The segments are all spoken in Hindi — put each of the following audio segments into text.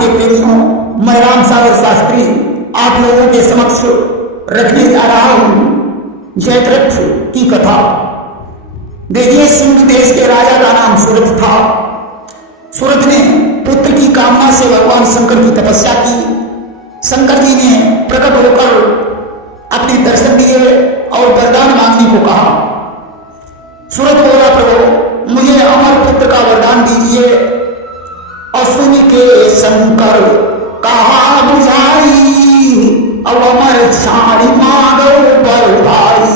के प्रेमियों, मैं राम सागर शास्त्री आप लोगों के समक्ष रखने जा रहा हूं जयद्रथ की कथा। देखिए, सिंध देश के राजा का नाम सूरत था। सूरत ने पुत्र की कामना से भगवान शंकर की तपस्या की। शंकर जी ने प्रकट होकर अपने दर्शन दिए और वरदान मांगने को कहा। सूरत बोला, प्रभु मुझे अमर पुत्र का वरदान दीजिए। और सुन के शंकर कहा बुझाई, अब अमर छाड़ी माधव पर भाई।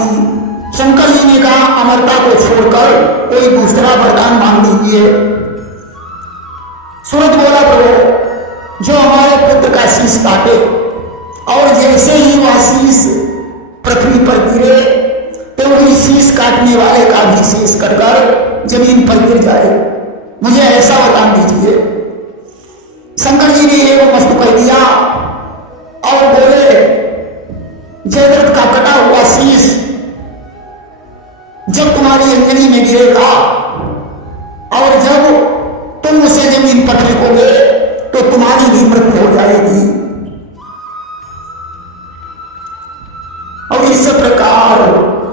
शंकर जी ने कहा, अमरता को छोड़कर कोई दूसरा वरदान मांग लीजिए। सूरत बोला, प्रभु जो हमारे पुत्र का शीश काटे और जैसे ही वह शीश पृथ्वी पर गिरे तो वही शीश काटने वाले का भी शीश कटकर जमीन पर गिर जाए, मुझे ऐसा वरदान दीजिए। शंकर जी ने एक वस्तु कह दिया और बोले, जयद्रथ का कटा हुआ शीश जब तुम्हारी अंजनी में गिरेगा और जब तुम उसे जमीन पर फेंकोगे तो तुम्हारी भी मृत्यु हो जाएगी। और इस प्रकार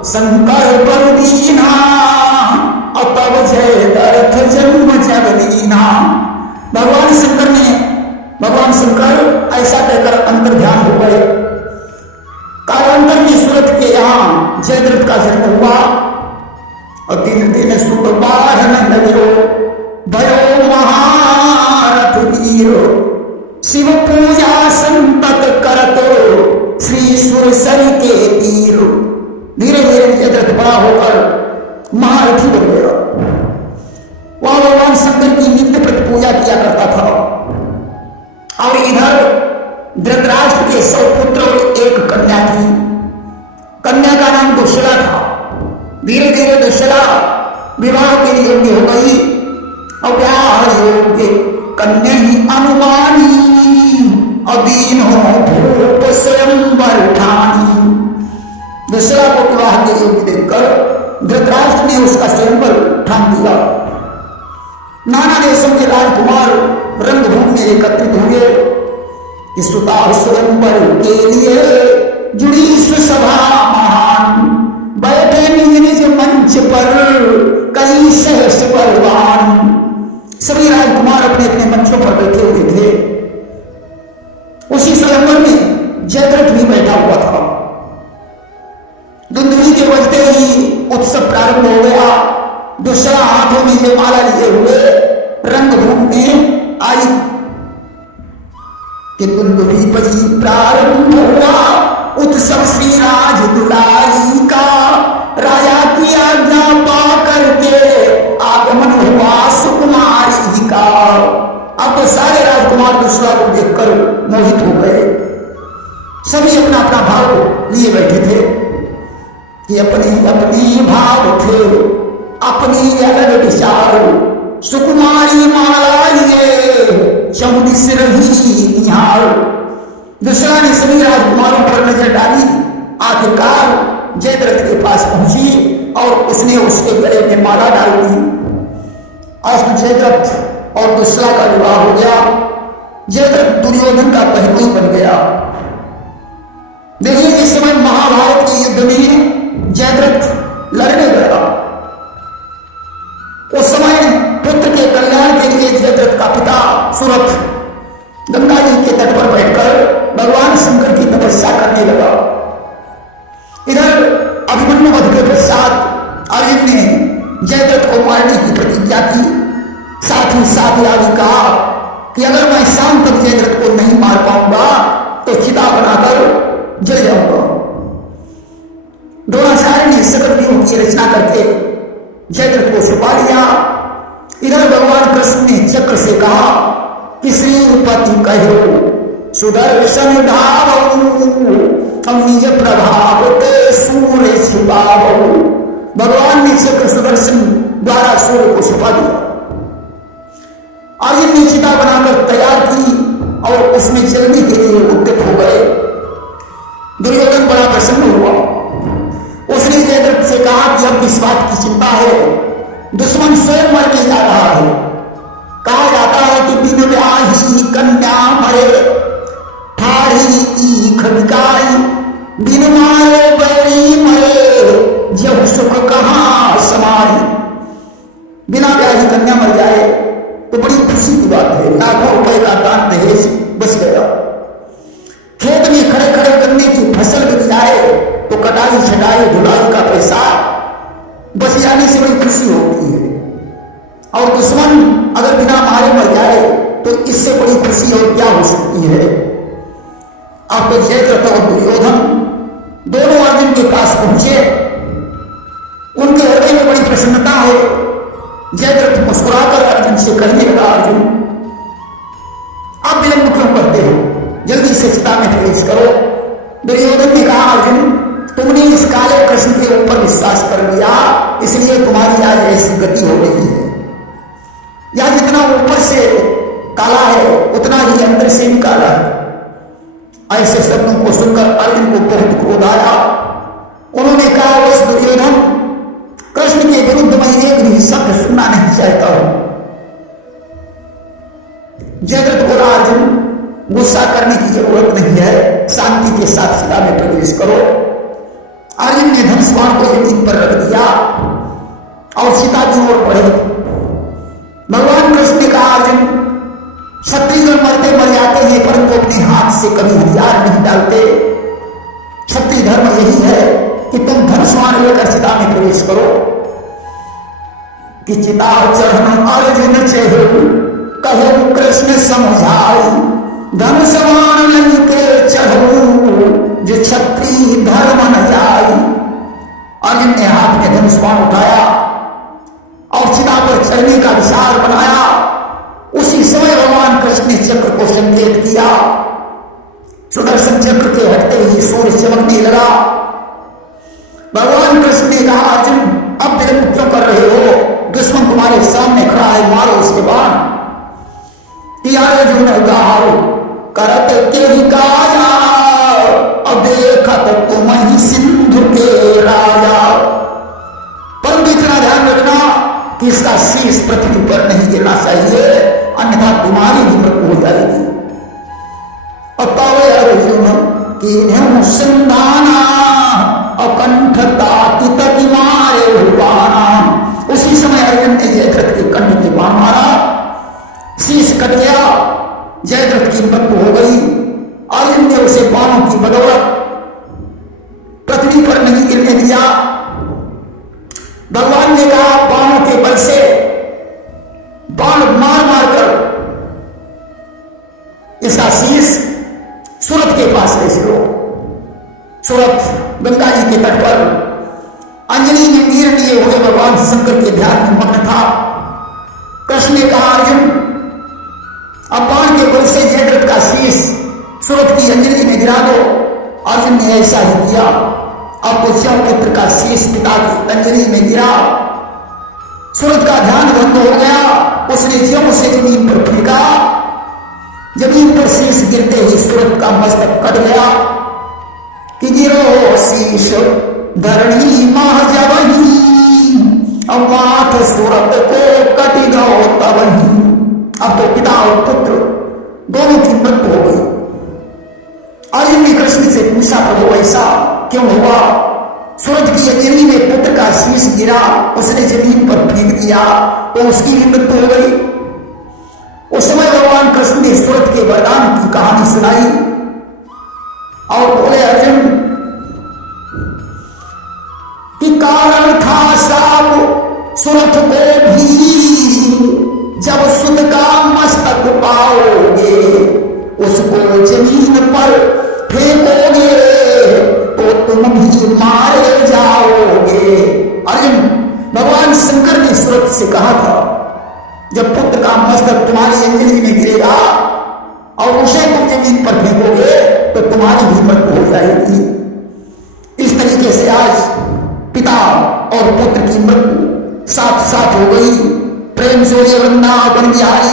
शंकर पर दीना और तब जयद्रथ जन्म जगदीना। भगवान शंकर ऐसा कहकर अंतर ध्यान हो गए। कालांतर में सूरत के यहां जयद्रथ का जन्म हुआ और दिन दिन सुत बारन नगरो भयो महारथ वीरो। शिव पूजा संतत करतो श्री सुरसर के तीरो। धीरे धीरे जयद्रथ बड़ा होकर महारथी बन गया। वह भगवान शंकर की नित्य प्रति पूजा किया करता था। और इधर धृतराष्ट्र के 100 पुत्र और एक कन्या थी। कन्या का नाम दुश्शला था। धीरे धीरे दुश्शला विवाह के लिए योग्य हो गई और ब्याह योग्य कन्या ही अनुमानी और दीन हो भूप स्वयंवर ठानी। दुश्शला को विवाह के योग्य देखकर धृतराष्ट्र ने उसका स्वयंवर ठान दिया। नाना देशों के राजकुमार रंगभूमि में एकत्रित हुए कि सुता स्वयंवर के लिए जुड़ी सुसभा महान। बैठे निज निज मंच पर कई सहस बलवान। सभी राजकुमार अपने अपने मंचों पर बैठे हुए थे। उसी स्वयंवर में जयद्रथ भी बैठा हुआ था। दुंदुभी के बजते ही उत्सव प्रारंभ हो गया। दुश्शला हाथों में जयमाला लिए हुए रंगभूमि में आई कि दुंदुभी बजी प्रारंभ हुआ उत्सव श्री राज दुलारी का। राजा की आज्ञा पा करके आगमन हुआ सुकुमारी का। अब तो सारे राजकुमार दुश्शला को देखकर मोहित हो गए। सभी अपना अपना भाव लिए बैठे थे कि अपने अपने भाव थे, अपनी अलग विचार। सुकुमारी माला लिए चौदिस रही निहार। दुश्शला ने सभी राजकुमारों पर नजर डाली। आखिरकार जयद्रथ के पास पहुंची और उसने उसके गले में माला डाल दी। अस्त जयद्रथ और दुश्शला का विवाह हो गया। जयद्रथ दुर्योधन का बहनोई बन गया। देखिए, जिस समय महाभारत के युद्ध में जयद्रथ लड़ने गया, उस समय पुत्र के कल्याण के लिए जयद्रथ का पिता सूरत गंगा जी के तट पर बैठकर भगवान शंकर की तपस्या करने लगा। इधर अभिमन्यु वध के पश्चात अर्जुन ने जयद्रथ को मारने की प्रतिज्ञा की। साथ ही साथ यह भी कहा कि अगर मैं शाम तक जयद्रथ को नहीं मार पाऊंगा तो चिता बनाकर जल जाऊंगा। द्रोणाचार्य ने सकल व्यूह की रचना करके जयद्रथ को छुपा लिया। इधर भगवान कृष्ण ने चक्र से कहा कि श्रीपति कहो सुदर्शन धावऊ हम निज प्रभाव ते सूर्य छुपावऊ। भगवान ने चक्र सुदर्शन द्वारा सूर्य को छुपा दिया। अर्जुन ने चिता बनाकर तैयार की और उसमें जलने के लिए उद्यत हो गए। दुर्योधन बड़ा प्रसन्न हुआ। उसने जयद्रथ से कहा कि अब इस बात की चिंता है, दुश्मन स्वयं मरने जा रहा है। कहा जाता है कि बिन ब्याही की कन्या मरे, ठाढ़ी ईख बिकाई, बिन मारे बैरी मरे, जब सुख कहाँ समाई। बिना ब्याही कन्या मर जाए तो बड़ी खुशी की बात है, लाखों रुपए का दान दहेज बच गया। खेत में खड़े खड़े गन्ने की फसल बिक जाए तो कटाई छटाई धुलाई का पैसा बच जाने से बड़ी खुशी होती है। और दुश्मन अगर बिना मारे मर जाए तो इससे बड़ी खुशी और क्या हो सकती है। अब तो जयद्रथ और दुर्योधन दोनों अर्जुन के पास पहुंचे, उनके हृदय में बड़ी प्रसन्नता है। जयद्रथ मुस्कुराकर अर्जुन से कहने लगा, अर्जुन आप विलंब क्यों करते हो, जल्दी से चिता में प्रवेश करो। दुर्योधन ने कहा, अर्जुन तुमने इस काले कृष्ण के ऊपर विश्वास कर लिया, इसलिए तुम्हारी आज ऐसी गति हो रही है। या जितना ऊपर से काला है उतना ही अंदर से भी काला है। ऐसे शब्दों को सुनकर अर्जुन को बहुत क्रोध आया। उन्होंने कहा, उस दुर्योधन कृष्ण के विरुद्ध मैं एक भी शब्द सुनना नहीं चाहता हूं। जयद्रथ बोला, अर्जुन गुस्सा करने की जरूरत नहीं है, शांति के साथ सभा में प्रवेश करो। अर्जुन ने धनुष बाण को जमीन पर रख दिया और सीता की ओर बढ़े। भगवान कृष्ण ने कहा, अर्जुन क्षत्रिय मरते मर जाते हैं परंतु अपने हाथ से कभी हथियार नहीं डालते। क्षत्रिय धर्म यही है कि तुम धनुष बाण लेकर चिता में प्रवेश करो। कि चिता चढ़न अर्जुन चहु, कहु कृष्ण समझाई, धनुष बाण लेके चढ़ू, जो क्षत्रिय धर्म न जाई। अर्जुन ने हाथ में धनुष बाण उठाया और चिता पर चढ़ने का विचार बनाया। उसी समय भगवान कृष्ण ने चक्र को संकेत किया। सुदर्शन चक्र के हटते ही सूर्य चमकने लगा। भगवान कृष्ण ने कहा, अर्जुन अब विलंब क्यों कर रहे हो, दुश्मन तुम्हारे सामने खड़ा है, मारो उसके बाण। अर्जुन गाओ करत के ही काजा, अब देखत तुम ही सिंधु के राजा। परंतु इतना ध्यान रखना कि इसका शीश पृथ्वी पर नहीं गिरना चाहिए, अन्यथा तुम्हारी भी मृत्यु हो जाएगी। और पावे अर्जुन की इन्हें संधाना, अकंठता की तक मारे हुआना। उसी समय अर्जुन ने जयद्रथ के कंठ में बाण मारा, शीश कट गया, जयद्रथ की मृत्यु हो गई। अर्जुन ने उसे बाणों की बदौलत पृथ्वी पर नहीं गिरने दिया। भगवान ने कहा, बाणों के बल से बाण मार मार कर इसका शीश सूरत के पास ले चलो। सूरत गंगा जी के तट पर अंजलि में नीर लिए हुए भगवान शंकर के ध्यान में मग्न था। कृष्ण ने कहा, अर्जुन अब बाण के बल से जयद्रथ का शीश सूरत की अंजलि में गिरा दो। अर्जुन ने ऐसा ही किया। अब तो शिवपुत्र का शीश पिता की अंजलि में गिरा। सूरत का ध्यान भंग हो गया। उसने ज्यों से जमीन पर फेंका। जमीन पर शीश गिरते ही सूरत का मस्तक कट गया। कि गिरो शीश धरणी माह जबही, अब माथ सूरत को कटी दो तबही। अब तो पिता और पुत्र दोनों की मृत्यु हो गई। अर्जुन ने कृष्ण से पूछा, प्रभु ऐसा क्यों हुआ? सूरज की अंजलि में पुत्र का शीश गिरा, उसने जमीन पर फेंक दिया तो उसकी भी मृत्यु हो गई। उस समय भगवान कृष्ण ने सूरज के वरदान की कहानी सुनाई और बोले, अर्जुन कि कारण था साप सूरत को भी, जब सुत का मस्तक पाओगे उसको जमीन पर फेंकोगे तो तुम भी मारे जाओगे। अर्जुन, भगवान शंकर ने सूरत से कहा था, जब पुत्र का मस्तक तुम्हारी अंजलि में गिरेगा और उसे तुम जमीन पर फेंकोगे तो तुम्हारी भी मृत्यु हो जाएगी। इस तरीके से आज पिता और पुत्र की मृत्यु साथ साथ हो गई। प्रेम सूर्य वृंदावन बिहारी